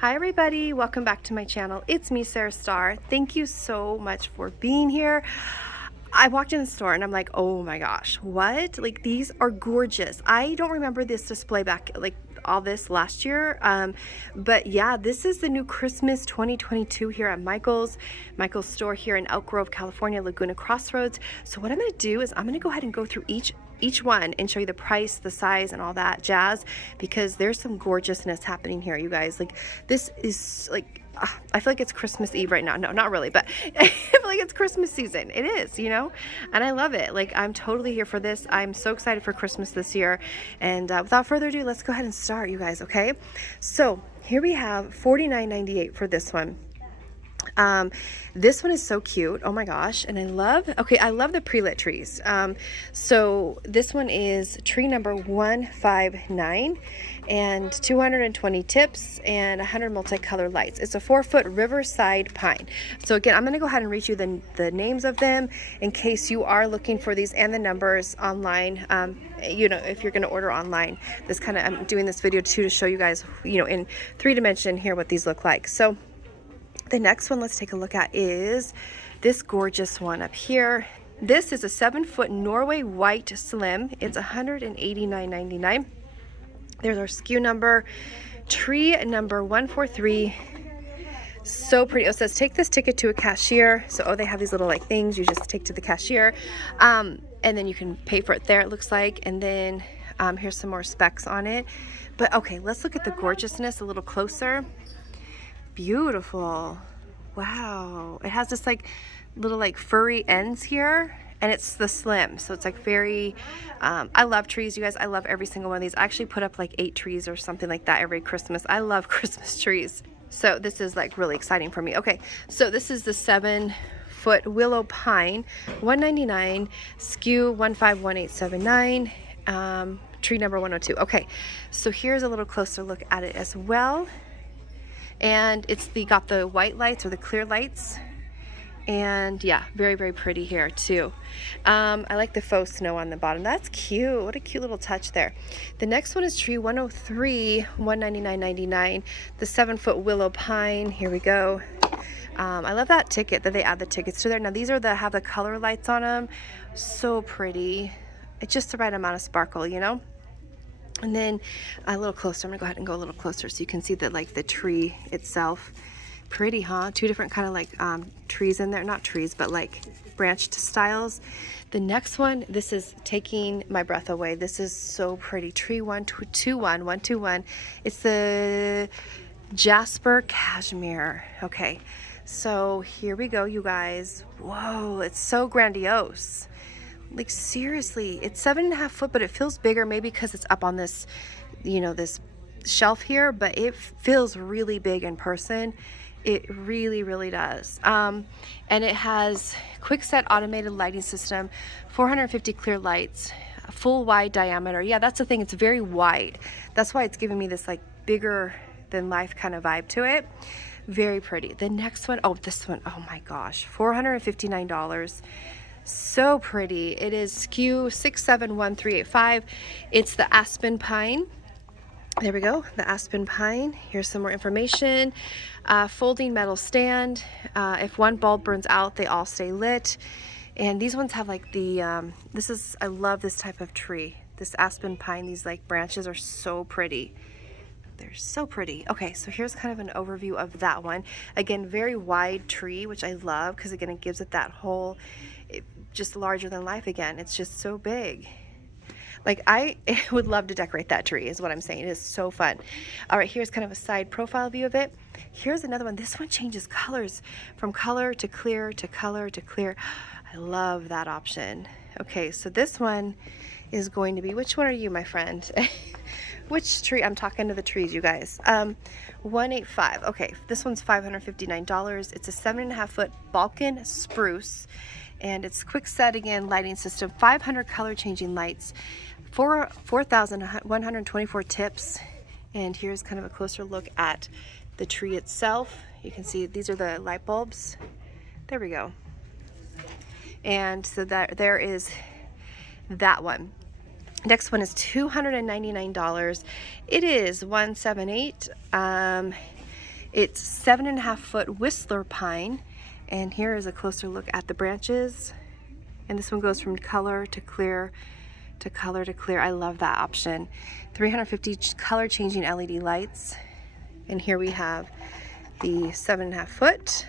Hi everybody, welcome back to my channel. It's me, MESARASTARR. Thank you so much for being here. I walked in the store and I'm like, oh my gosh, what? Like, these are gorgeous. I don't remember this display back, like all this last year. But yeah, this is the new Christmas 2022 here at Michael's store here in Elk Grove, California, Laguna Crossroads. So what I'm gonna do is I'm gonna go ahead and go through each one and show you the price, the size, and all that jazz, because there's some gorgeousness happening here, you guys. Like, this is like, I feel like it's Christmas Eve right now. No, not really, but I feel like it's Christmas season. It is, you know, and I love it. Like, I'm totally here for this. I'm so excited for Christmas this year. And without further ado, let's go ahead and start, you guys, okay? So here we have $49.98 for this one. This one is so cute. Oh my gosh. And I love the pre-lit trees. So this one is tree number 159 and 220 tips and 100 multicolored lights. It's a 4-foot riverside pine. So again, I'm going to go ahead and read you the names of them in case you are looking for these, and the numbers online. You know, if you're going to order online, I'm doing this video too to show you guys, you know, in 3D here what these look like. So the next one let's take a look at is this gorgeous one up here. This is a 7-foot Norway white slim. It's $189.99. There's our SKU number, tree number 143. So pretty. It says take this ticket to a cashier. So they have these little like things you just take to the cashier, and then you can pay for it there, it looks like. And then here's some more specs on it. But okay, let's look at the gorgeousness a little closer. Beautiful. Wow. It has this like little like furry ends here, and it's the slim, so it's like very I love trees, you guys. I love every single one of these. I actually put up like 8 trees or something like that every Christmas. I love Christmas trees, so this is like really exciting for me. Okay, so this is the 7-foot willow pine, $199, SKU 151879, tree number 102. Okay, so here's a little closer look at it as well. And it's got the white lights or the clear lights, and yeah, very, very pretty here too. I like the faux snow on the bottom. That's cute. What a cute little touch there. The next one is tree 103, $199.99, the 7-foot willow pine. Here we go. I love that ticket that they add the tickets to there. Now these are have the color lights on them. So pretty. It's just the right amount of sparkle, you know. And then a little closer, I'm gonna go ahead and go a little closer so you can see that, like, the tree itself. Pretty, huh? 2 different kind of like trees in there. Not trees, but like branched styles. The next one, this is taking my breath away. This is so pretty. Tree 121. It's the Jasper Cashmere. Okay, so here we go, you guys. Whoa, it's so grandiose. Like, seriously, it's 7.5 foot, but it feels bigger, maybe because it's up on this, you know, this shelf here, but it feels really big in person. It really, really does. And it has quick set automated lighting system, 450 clear lights, full wide diameter. Yeah, that's the thing. It's very wide. That's why it's giving me this like bigger than life kind of vibe to it. Very pretty. The next one, oh, this one, oh my gosh, $459. So pretty. It is SKU 671385. It's the aspen pine. There we go, the aspen pine. Here's some more information. Folding metal stand. If one bulb burns out, they all stay lit. And these ones have like the I love this type of tree. This aspen pine, these like branches are so pretty. They're so pretty. Okay, so here's kind of an overview of that one. Again, very wide tree, which I love because again, it gives it that whole, just larger than life again. It's just so big. Like, I would love to decorate that tree is what I'm saying. It is so fun. All right, here's kind of a side profile view of it. Here's another one. This one changes colors from color to clear to color to clear. I love that option. Okay, so this one is going to be, which one are you, my friend? Which tree? I'm talking to the trees, you guys. 185. Okay, this one's $559. It's a 7.5 foot Balkan spruce, and it's quick set again lighting system, 500 color changing lights, 4,124 tips. And here's kind of a closer look at the tree itself. You can see these are the light bulbs. There we go. And so that there is that one. Next one is $299. It is 178. It's 7.5-foot Whistler pine, and here is a closer look at the branches. And this one goes from color to clear to color to clear. I love that option. 350 color changing LED lights. And here we have the 7.5-foot.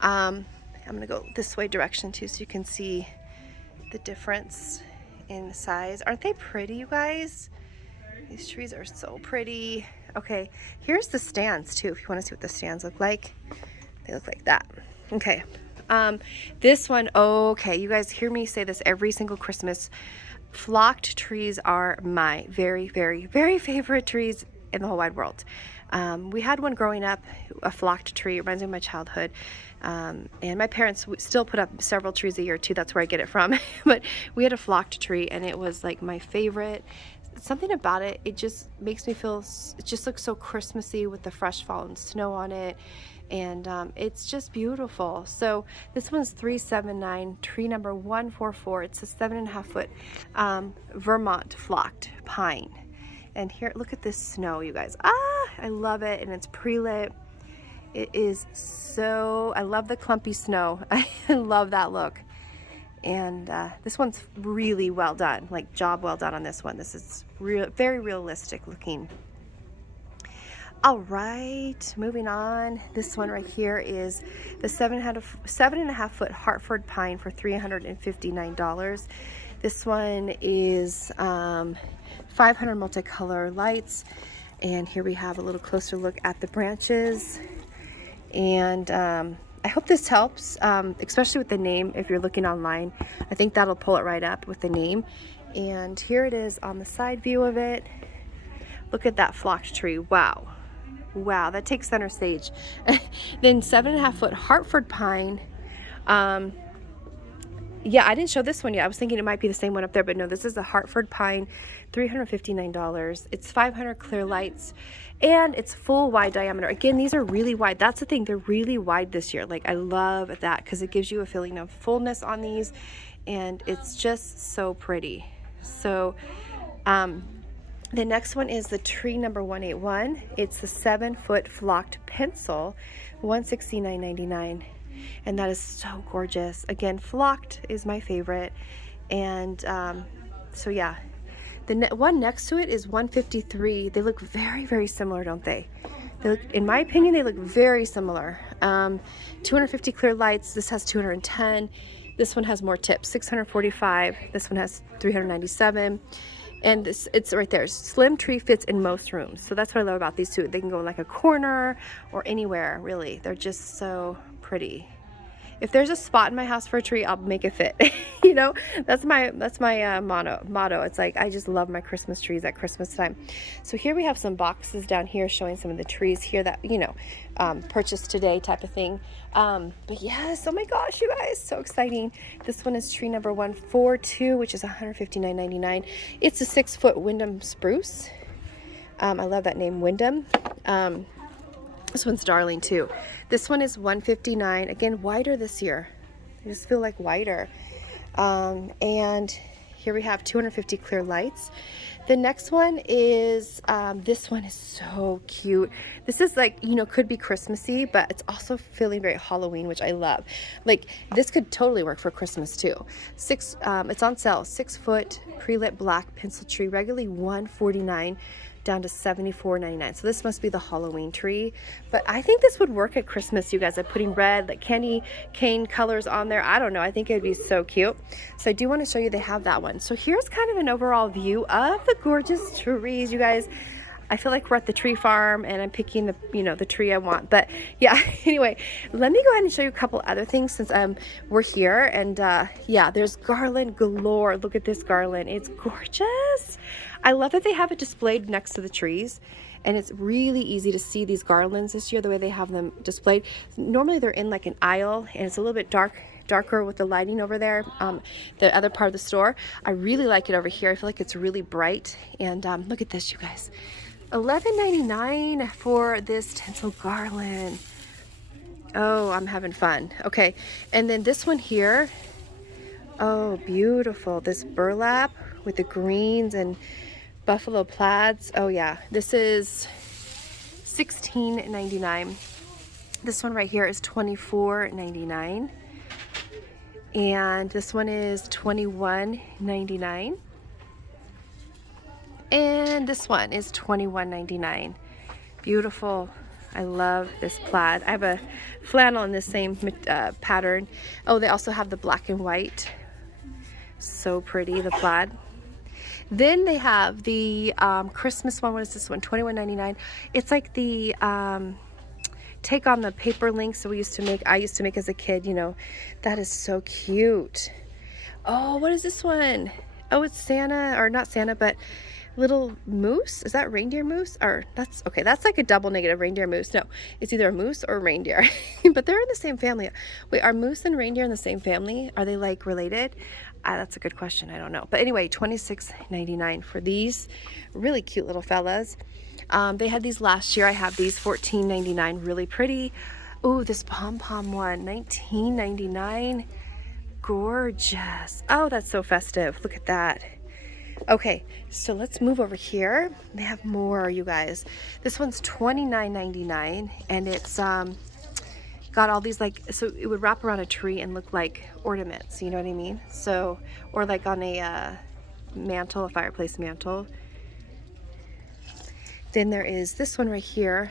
I'm gonna go this way direction too so you can see the difference in size. Aren't they pretty, you guys? These trees are so pretty. Okay, here's the stands too, if you want to see what the stands look like. They look like that. Okay, this one, okay, you guys hear me say this every single Christmas. Flocked trees are my very, very, very favorite trees in the whole wide world. We had one growing up, a flocked tree. It reminds me of my childhood. And my parents still put up several trees a year too. That's where I get it from. But we had a flocked tree, and it was like my favorite. Something about it, it just makes me feel, it just looks so Christmassy with the fresh fallen snow on it. And it's just beautiful. So this one's 379, tree number 144. It's a 7.5-foot Vermont flocked pine. And here, look at this snow, you guys. I love it, and it's pre-lit. It is so, I love the clumpy snow. I love that look. And this one's really well done, like job well done on this one. This is very realistic looking. All right, moving on. This one right here is the 7.5-foot Hartford pine for $359. This one is 500 multicolor lights. And here we have a little closer look at the branches. And I hope this helps, especially with the name. If you're looking online, I think that'll pull it right up with the name. And here it is on the side view of it. Look at that flocked tree. Wow. Wow, that takes center stage. Then 7.5-foot Hartford pine. Yeah, I didn't show this one yet. I was thinking it might be the same one up there, but no, this is the Hartford pine, $359. It's 500 clear lights, and it's full wide diameter. Again, these are really wide. That's the thing, they're really wide this year. Like, I love that because it gives you a feeling of fullness on these, and it's just so pretty. So the next one is the tree number 181. It's the 7-foot flocked pencil, $169.99. And that is so gorgeous. Again, flocked is my favorite. And so yeah, the one next to it is 153. They look very, very similar, don't they? They look, in my opinion, they look very similar. 250 clear lights. This has 210. This one has more tips, 645. This one has 397. And this, it's right there. Slim tree fits in most rooms. So that's what I love about these two. They can go in like a corner or anywhere, really. They're just so pretty. If there's a spot in my house for a tree, I'll make it fit. You know, that's my motto. It's like, I just love my Christmas trees at Christmas time. So here we have some boxes down here showing some of the trees here that, you know, purchased today type of thing. But yes, oh my gosh, you guys, so exciting. This one is tree number 142, which is $159.99. It's a 6-foot Wyndham spruce. I love that name, Wyndham. This one's darling too. This one is $159. Again, wider this year. I just feel like wider. And here we have 250 clear lights. The next one is, this one is so cute. This is like, you know, could be Christmassy, but it's also feeling very Halloween, which I love. Like, this could totally work for Christmas too. It's on sale, 6-foot pre-lit black pencil tree, regularly $149. Down to $74.99. So this must be the Halloween tree, but I think this would work at Christmas, you guys. I'm putting red, like candy cane colors on there. I don't know, I think it would be so cute. So I do want to show you they have that one. So here's kind of an overall view of the gorgeous trees, you guys. I feel like we're at the tree farm and I'm picking the, you know, the tree I want. But yeah, anyway, let me go ahead and show you a couple other things since we're here. And yeah, there's Garland Galore. Look at this garland. It's gorgeous. I love that they have it displayed next to the trees. And it's really easy to see these garlands this year, the way they have them displayed. Normally they're in like an aisle and it's a little bit darker with the lighting over there, the other part of the store. I really like it over here. I feel like it's really bright. And look at this, you guys. $11.99 for this tinsel garland. Oh, I'm having fun. Okay, and then this one here. Oh, beautiful. This burlap with the greens and buffalo plaids. Oh yeah, this is $16.99. This one right here is $24.99. And this one is $21.99. And this one is $21.99. Beautiful. I love this plaid. I have a flannel in the same pattern. Oh, they also have the black and white. So pretty, the plaid. Then they have the Christmas one. What is this one? $21.99. It's like the take on the paper links that I used to make as a kid, you know. That is so cute. Oh, what is this one? Oh, it's Santa, or not Santa, but little moose. Is that reindeer moose? Or that's okay, that's like a double negative, reindeer moose. No, it's either a moose or a reindeer. But they're in the same family. Wait, are moose and reindeer in the same family? Are they like related? That's a good question. I don't know. But anyway, $26.99 for these really cute little fellas. They had these last year. I have these $14.99. Really pretty. Oh, this pom-pom one, $19.99. Gorgeous. Oh, that's so festive. Look at that. Okay, so let's move over here. They have more, you guys. This one's $29.99, and it's got all these, like, so it would wrap around a tree and look like ornaments, you know what I mean? So, or like on a mantle, a fireplace mantle. Then there is this one right here,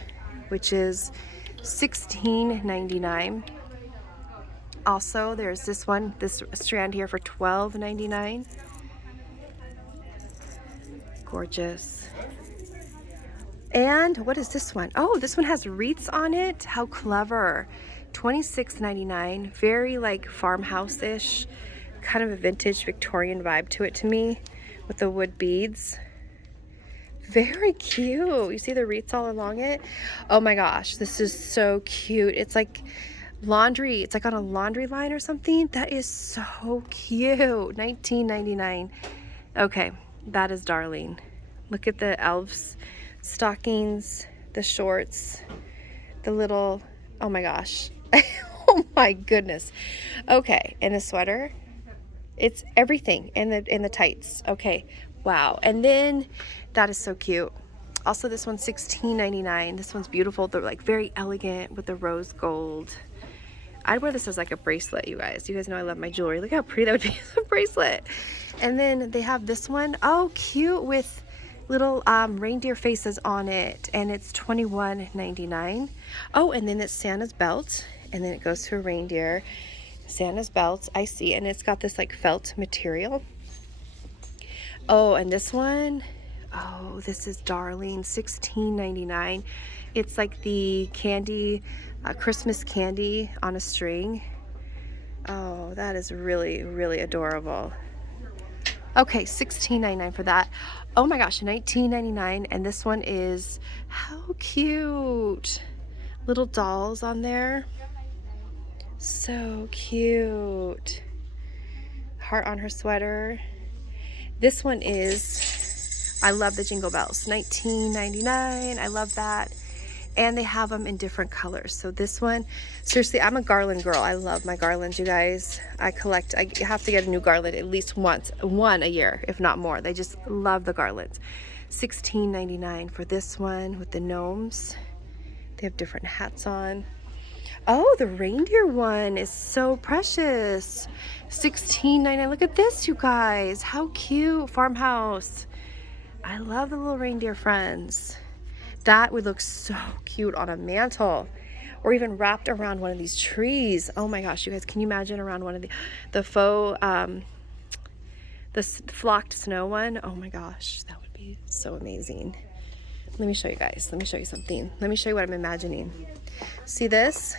which is $16.99. Also, there's this one, this strand here for $12.99. Gorgeous. And what is this one? Oh, this one has wreaths on it. How clever. $26.99. Very like farmhouse-ish, kind of a vintage Victorian vibe to it to me, with the wood beads. Very cute. You see the wreaths all along it? Oh my gosh, this is so cute. It's like laundry. It's like on a laundry line or something. That is so cute. $19.99. Okay, that is darling. Look at the elves stockings, the shorts, the little, oh my gosh. Oh my goodness. Okay, and the sweater. It's everything, and the tights. Okay, wow. And then that is so cute. Also, this one's $16.99. This one's beautiful. They're like very elegant with the rose gold. I'd wear this as like a bracelet, you guys. You guys know I love my jewelry. Look how pretty that would be as a bracelet. And then they have this one. Oh, cute, with little reindeer faces on it. And it's $21.99. Oh, and then it's Santa's belt. And then it goes to a reindeer. Santa's belt, I see. And it's got this like felt material. Oh, and this one. Oh, this is darling. $16.99. It's like the candy, Christmas candy on a string. Oh, that is really, really adorable. Okay, $16.99 for that. Oh my gosh, $19.99. And this one is, how cute. Little dolls on there. So cute. Heart on her sweater. This one is, I love the Jingle Bells. $19.99. I love that. And they have them in different colors. So this one, seriously, I'm a garland girl. I love my garlands, you guys. I have to get a new garland at least one a year, if not more. They just love the garlands. $16.99 for this one with the gnomes. They have different hats on. Oh, the reindeer one is so precious. $16.99. Look at this, you guys. How cute. Farmhouse. I love the little reindeer friends. That would look so cute on a mantle, or even wrapped around one of these trees. Oh my gosh, you guys, can you imagine around one of the faux, the flocked snow one? Oh my gosh, that would be so amazing. Let me show you guys. Let me show you something. Let me show you what I'm imagining. See this?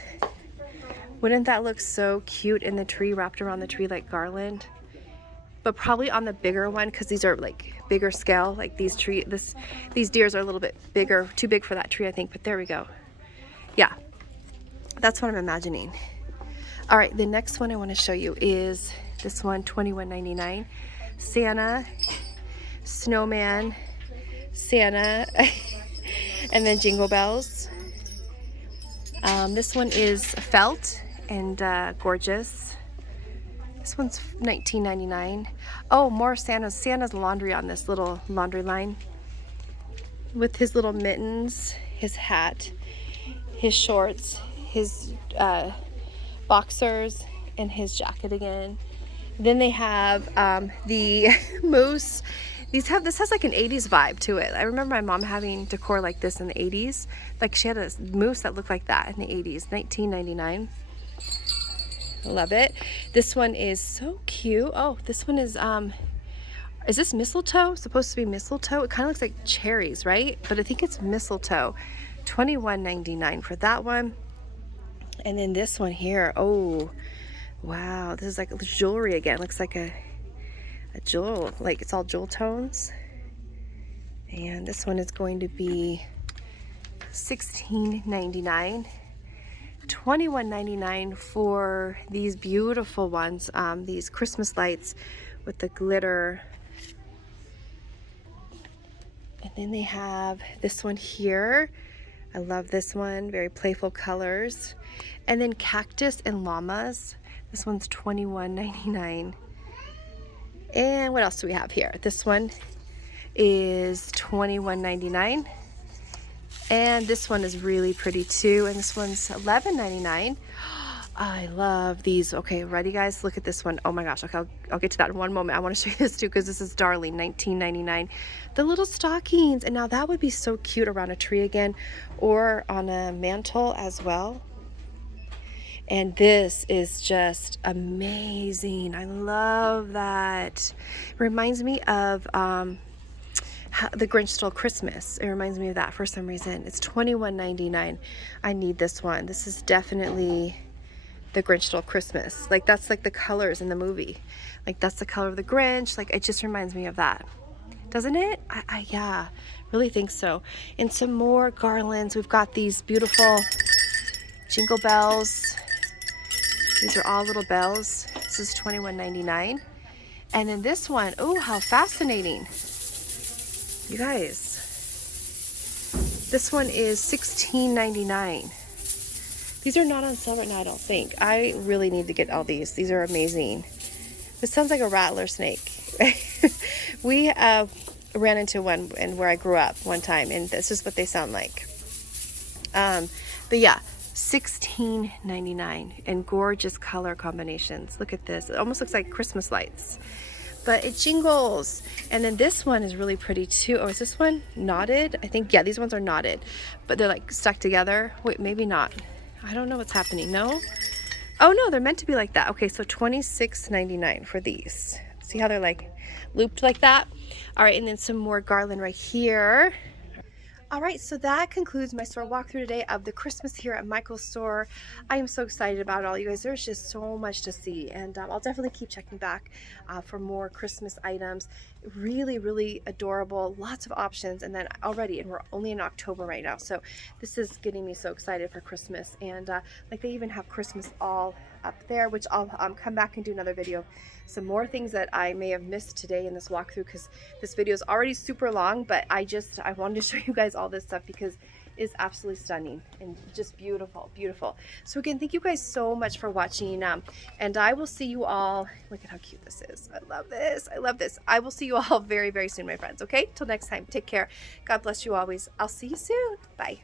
Wouldn't that look so cute in the tree, wrapped around the tree like garland? But probably on the bigger one, because these are like bigger scale. Like these deers are a little bit bigger, too big for that tree, I think. But there we go. Yeah, that's what I'm imagining. All right, the next one I want to show you is this one, $21.99. Santa, snowman, Santa, and then Jingle Bells. This one is felt and gorgeous. This one's $19.99. Oh, more Santa's laundry on this little laundry line with his little mittens his hat, his shorts, his boxers, and his jacket again. Then they have the moose. This has like an 80s vibe to it. I remember my mom having decor like this in the 80s. Like she had a moose that looked like that in the 80s, 1999. Love it. This one is so cute. Oh, this one is this mistletoe? Supposed to be mistletoe? It kind of looks like cherries, right? But I think it's mistletoe. $21.99 for that one. And then this one here. Oh, wow. This is like jewelry again. Looks like a jewel, like it's all jewel tones. And this one is going to be $16.99. $21.99 for these beautiful ones, these Christmas lights with the glitter. And then they have this one here. I love this one, very playful colors. And then cactus and llamas. This one's $21.99. And what else do we have here? This one is $21.99. And this one is really pretty too. And this one's $11.99. I love these. Okay, ready guys? Look at this one. Oh my gosh, okay, I'll get to that in one moment. I want to show you this too because this is darling, $19.99. The little stockings. And now that would be so cute around a tree again or on a mantle as well. And this is just amazing. I love that. Reminds me of The Grinch Stole Christmas. It reminds me of that for some reason. It's $21.99. I need this one. This is definitely The Grinch Stole Christmas. Like that's like the colors in the movie. Like that's the color of the Grinch. Like it just reminds me of that. Doesn't it? Yeah, really think so. And some more garlands. We've got these beautiful jingle bells. These are all little bells. This is $21.99. And then this one, oh, how fascinating. You guys, this one is $16.99. These are not on sale right now, I don't think. I really need to get all these. These are amazing. This sounds like a rattler snake. We ran into one where I grew up one time, and this is what they sound like. But yeah, $16.99 and gorgeous color combinations. Look at this. It almost looks like Christmas lights, but it jingles. And then this one is really pretty too. Oh, is this one knotted? I think, yeah, these ones are knotted, but they're like stuck together. Wait, maybe not. I don't know what's happening. No? Oh no, they're meant to be like that. Okay, so $26.99 for these. See how they're like looped like that? All right, and then some more garland right here. All right, so that concludes my store walkthrough today of the Christmas here at Michael's store. I am so excited about it all, you guys. There's just so much to see, and I'll definitely keep checking back for more Christmas items. Really, really adorable, lots of options, and then already, and we're only in October right now, so this is getting me so excited for Christmas. And like they even have Christmas all up there, which I'll come back and do another video of some more things that I may have missed today in this walkthrough, because this video is already super long, but I wanted to show you guys all this stuff because it's absolutely stunning and just beautiful, beautiful. So again, thank you guys so much for watching, and I will see you all. Look at how cute this is. I love this. I love this. I will see you all very, very soon, my friends. Okay, till next time, take care. God bless you always. I'll see you soon. Bye.